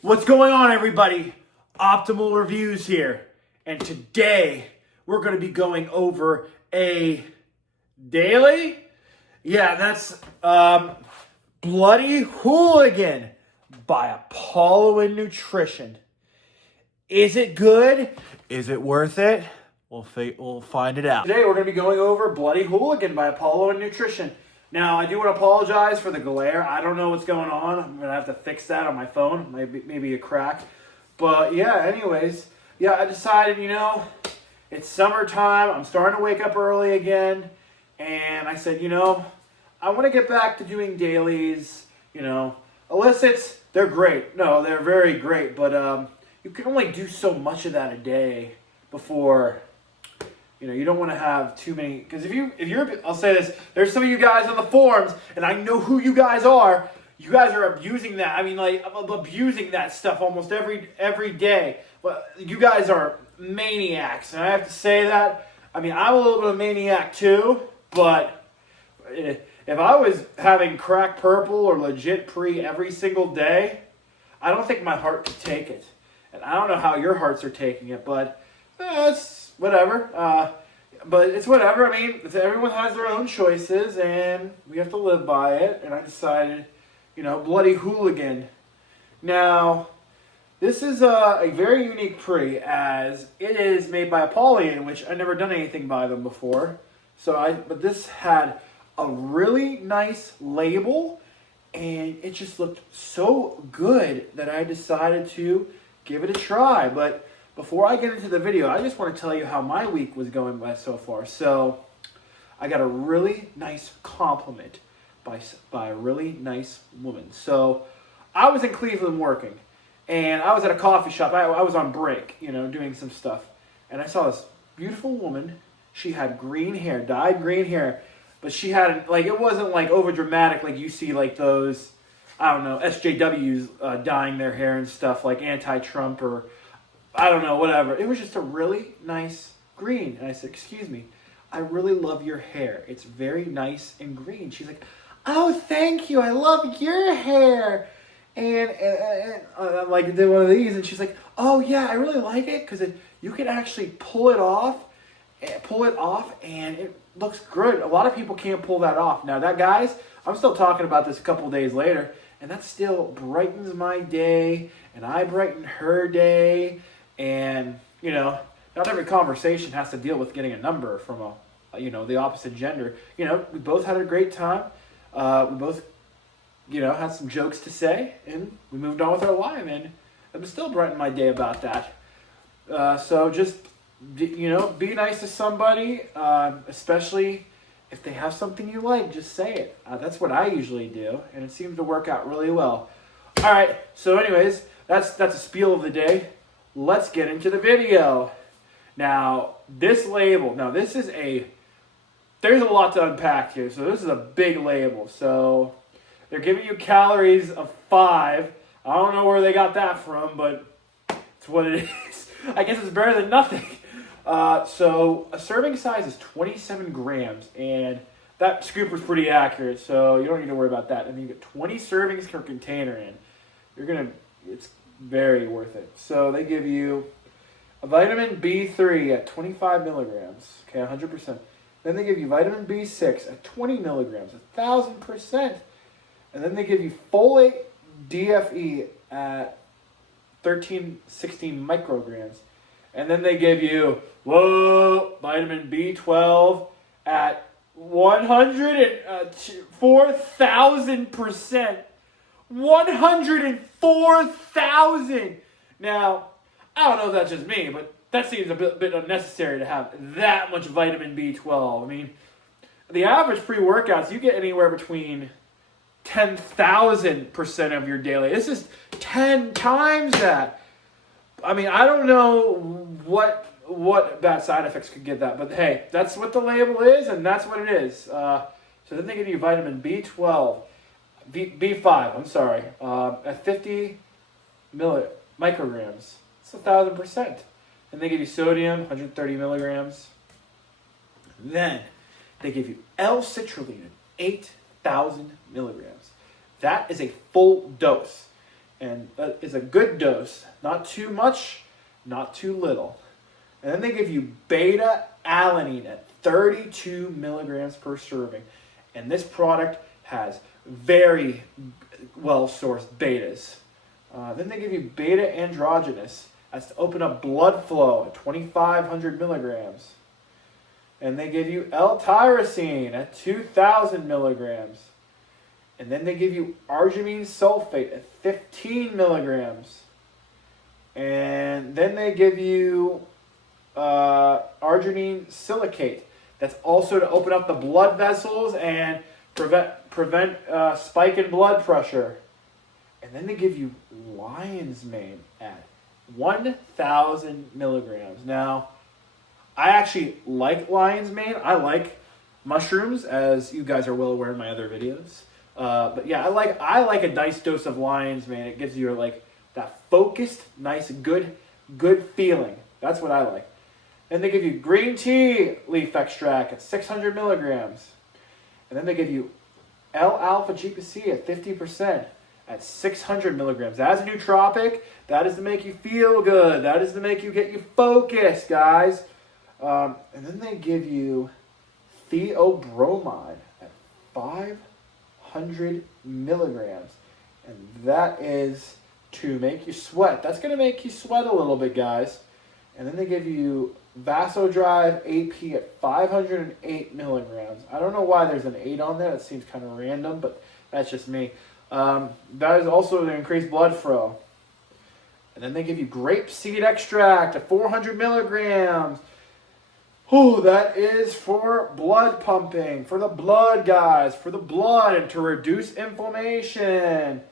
What's going on, everybody? Optimal Reviews here. And today, we're going to be going over a daily? Yeah, that's Bloody Hooligan by Apollon Nutrition. Is it good? Is it worth it? We'll find it out. Today, we're going to be going over Bloody Hooligan by Apollon Nutrition. Now, I do want to apologize for the glare. I don't know what's going on. I'm going to have to fix that on my phone. Maybe a crack. But yeah, anyways. Yeah, I decided, it's summertime. I'm starting to wake up early again. And I said, I want to get back to doing dailies. Illicits, they're great. No, they're very great. But you can only do so much of that a day before... you don't want to have too many, because if you're, I'll say this, there's some of you guys on the forums, and I know who you guys are. You guys are abusing that. I mean, abusing that stuff almost every day. But you guys are maniacs, and I have to say that. I mean, I'm a little bit of a maniac too, but if I was having crack purple or legit pre every single day, I don't think my heart could take it. And I don't know how your hearts are taking it, but it's whatever. But it's whatever. I mean, everyone has their own choices, and we have to live by it. And I decided, Bloody Hooligan. Now, this is a very unique pre, as it is made by Apollon, which I've never done anything by them before. But this had a really nice label, and it just looked so good that I decided to give it a try. But before I get into the video, I just want to tell you how my week was going by so far. So, I got a really nice compliment by a really nice woman. So, I was in Cleveland working, and I was at a coffee shop. I was on break, doing some stuff. And I saw this beautiful woman. She had green hair, dyed green hair. But she had, it wasn't, over dramatic like you see, those, I don't know, SJWs dyeing their hair and stuff, like anti-Trump or... I don't know, whatever. It was just a really nice green. And I said, excuse me, I really love your hair. It's very nice and green. She's like, oh, thank you. I love your hair. And I did one of these. And she's like, oh, yeah, I really like it because you can actually pull it off, and it looks good. A lot of people can't pull that off. Now, guys, I'm still talking about this a couple days later, and that still brightens my day, and I brighten her day. And, not every conversation has to deal with getting a number from the opposite gender. We both had a great time. We both, had some jokes to say, and we moved on with our life, and it was still brighten my day about that. So just, be nice to somebody, especially if they have something you like, just say it. That's what I usually do, and it seems to work out really well. All right, so anyways, that's a spiel of the day. Let's get into the video. Now, this label, there's a lot to unpack here. So this is a big label. So they're giving you calories of 5. I don't know where they got that from, but it's what it is. I guess it's better than nothing. So a serving size is 27 grams, and that scoop was pretty accurate, so you don't need to worry about that. And you get 20 servings per container in. It's very worth it. So they give you a vitamin B3 at 25 milligrams, okay, 100%. Then they give you vitamin B6 at 20 milligrams, 1,000%. And then they give you folate DFE at 16 micrograms. And then they give you, vitamin B12 at 104,000%. 104,000. Now, I don't know if that's just me, but that seems a bit unnecessary to have that much vitamin B12. I mean, the average pre-workouts, you get anywhere between 10,000% of your daily. This is 10 times that. I mean, I don't know what bad side effects could get that, but hey, that's what the label is, and that's what it is. So then they give you vitamin B12. B5, I'm sorry, at 50 micrograms. It's 1,000%. And they give you sodium, 130 milligrams. Then they give you L-citrulline, 8,000 milligrams. That is a full dose. And that is a good dose. Not too much, not too little. And then they give you beta-alanine at 32 milligrams per serving. And this product has very well-sourced betas. Then they give you beta-androgenous. That's to open up blood flow at 2,500 milligrams. And they give you L-tyrosine at 2,000 milligrams. And then they give you arginine sulfate at 15 milligrams. And then they give you arginine silicate. That's also to open up the blood vessels and prevent spike in blood pressure. And then they give you lion's mane at 1,000 milligrams. Now, I actually like lion's mane. I like mushrooms, as you guys are well aware in my other videos. But yeah, I like a nice dose of lion's mane. It gives you like that focused, nice, good feeling. That's what I like. And they give you green tea leaf extract at 600 milligrams. And then they give you L-alpha-GPC at 50% at 600 milligrams. That's a nootropic. That is to make you feel good. That is to make you get you focused, guys. And then they give you theobromide at 500 milligrams. And that is to make you sweat. That's going to make you sweat a little bit, guys. And then they give you Vasodrive AP at 508 milligrams. I don't know why there's an 8 on there. That seems kind of random, but that's just me. That is also to increase blood flow. And then they give you grapeseed extract at 400 milligrams. Oh, that is for blood pumping, for the blood, guys, for the blood, and to reduce inflammation.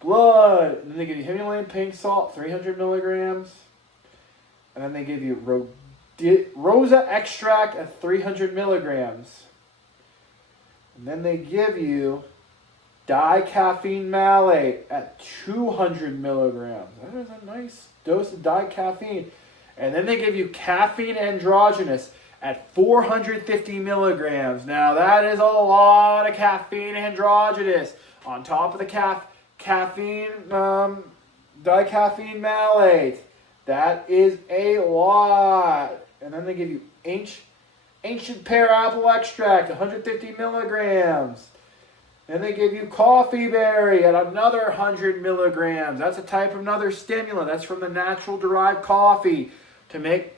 Blood. And then they give you Himalayan pink salt, 300 milligrams. And then they give you Rosa extract at 300 milligrams. And then they give you dicaffeine malate at 200 milligrams. That is a nice dose of dicaffeine. And then they give you caffeine androgenous at 450 milligrams. Now that is a lot of caffeine androgenous on top of the caffeine dicaffeine malate. That is a lot. And then they give you ancient pear apple extract, 150 milligrams. Then they give you coffee berry at another 100 milligrams. That's a type of another stimulant. That's from the natural derived coffee to make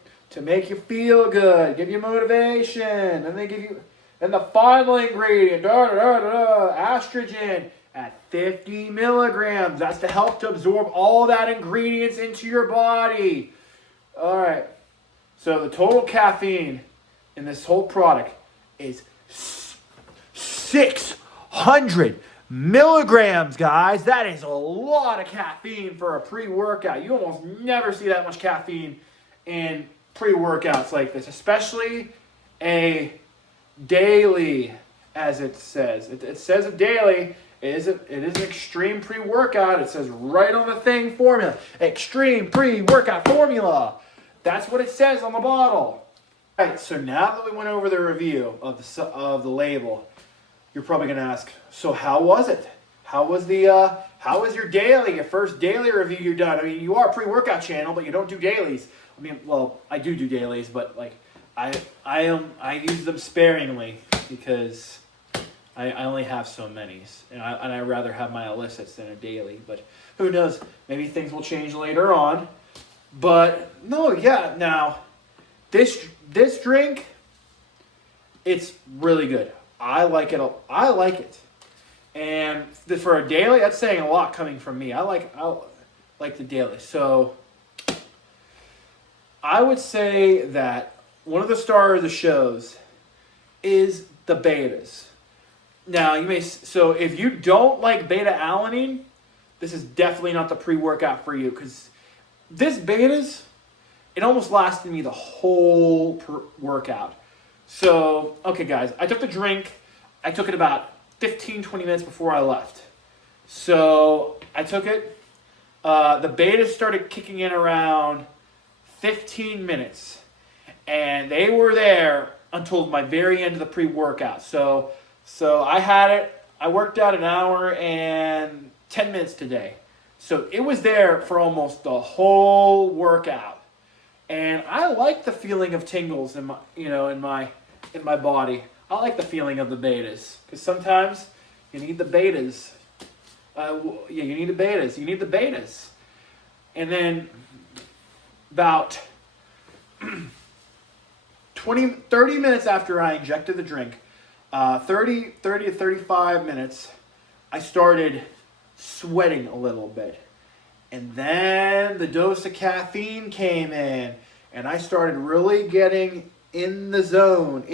you feel good, give you motivation. And they give you, and the final ingredient, estrogen at 50 milligrams. That's to help to absorb all that ingredients into your body. All right. So the total caffeine in this whole product is 600 milligrams, guys. That is a lot of caffeine for a pre-workout. You almost never see that much caffeine in pre-workouts like this, especially a daily, as it says. It says a daily. It is an extreme pre-workout. It says right on the thing, formula. Extreme pre-workout formula. That's what it says on the bottle. All right, so now that we went over the review of the label, you're probably going to ask, so how was it? How was your daily, your first daily review you've done? I mean, you are a pre-workout channel, but you don't do dailies. I mean, well, I do dailies, but like I use them sparingly because I only have so many, and I'd rather have my illicits than a daily. But who knows? Maybe things will change later on. But no, yeah. Now, this drink, it's really good. I like it. I like it. And for a daily, that's saying a lot coming from me. I like the daily. So I would say that one of the stars of the shows is the betas. Now, so if you don't like beta-alanine, this is definitely not the pre-workout for you, because this betas, it almost lasted me the whole workout. So, okay, guys, I took the drink. I took it about 15, 20 minutes before I left. So I took it. The betas started kicking in around 15 minutes. And they were there until my very end of the pre-workout. So I had it. I worked out an hour and 10 minutes today. So it was there for almost the whole workout. And I like the feeling of tingles in my, in my body. I like the feeling of the betas, because sometimes you need the betas. You need the betas. You need the betas. And then about 30 minutes after I injected the drink, 30 to 35 minutes, I started sweating a little bit. And then the dose of caffeine came in, and I started really getting in the zone,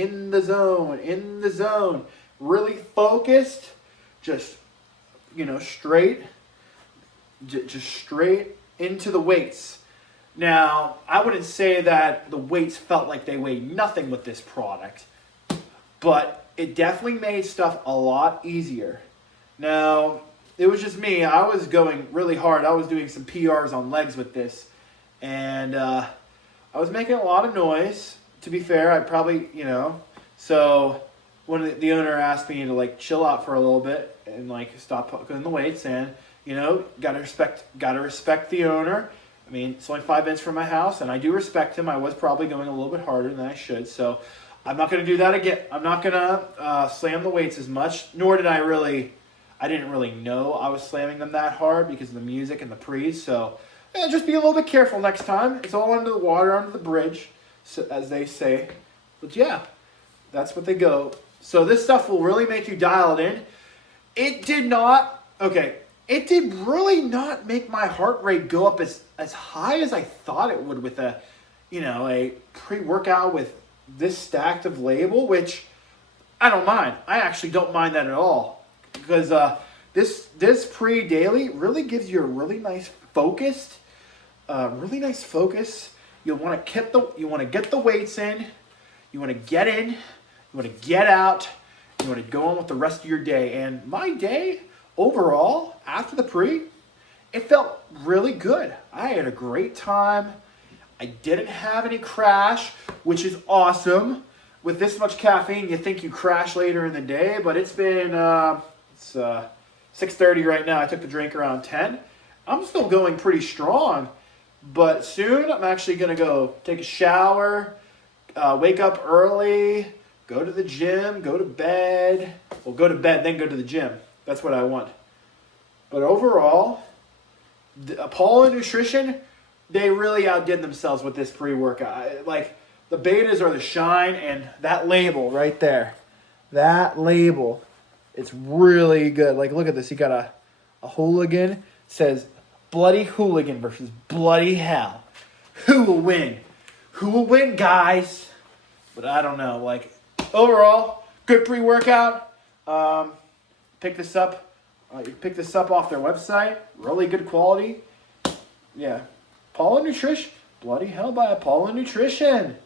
really focused, just, straight into the weights. Now, I wouldn't say that the weights felt like they weighed nothing with this product, but it definitely made stuff a lot easier. Now, it was just me. I was going really hard. I was doing some PRs on legs with this, and I was making a lot of noise. To be fair, I probably, so when the owner asked me to chill out for a little bit and stop putting the weights in, gotta respect the owner. I mean, it's only 5 minutes from my house, and I do respect him. I was probably going a little bit harder than I should, so I'm not going to do that again. I'm not going to slam the weights as much, nor did I didn't really know I was slamming them that hard because of the music and the pre's, so just be a little bit careful next time. It's all under the water, under the bridge, so, as they say. But yeah, that's what they go. So this stuff will really make you dial it in. It did really not make my heart rate go up as high as I thought it would with a pre-workout with this stacked of label, which I don't mind. I actually don't mind that at all, because this pre-daily really gives you a really nice focus. You want to get the weights in. You want to get in. You want to get out. You want to go on with the rest of your day. And my day overall, after the pre, it felt really good. I had a great time. I didn't have any crash, which is awesome. With this much caffeine, you think you crash later in the day, but it's been 6:30 right now. I took the drink around 10. I'm still going pretty strong, but soon I'm actually going to go take a shower, wake up early, go to the gym, go to bed. Well, go to bed, then go to the gym. That's what I want. But overall, Apollon Nutrition, they really outdid themselves with this pre-workout. The betas are the shine, and that label right there, that label, it's really good. Look at this. You got a hooligan. It says bloody hooligan versus bloody hell. Who will win? Who will win, guys? But I don't know. Overall, good pre-workout. Pick this up. You pick this up off their website. Really good quality. Yeah. Apollon Nutrition. Bloody hell by Apollon Nutrition.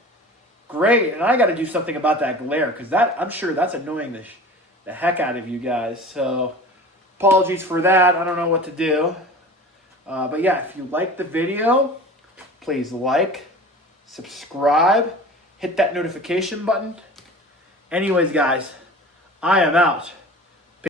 Great. And I got to do something about that glare, because I'm sure that's annoying the heck out of you guys. So apologies for that. I don't know what to do. But yeah, if you like the video, please subscribe, hit that notification button. Anyways, guys, I am out.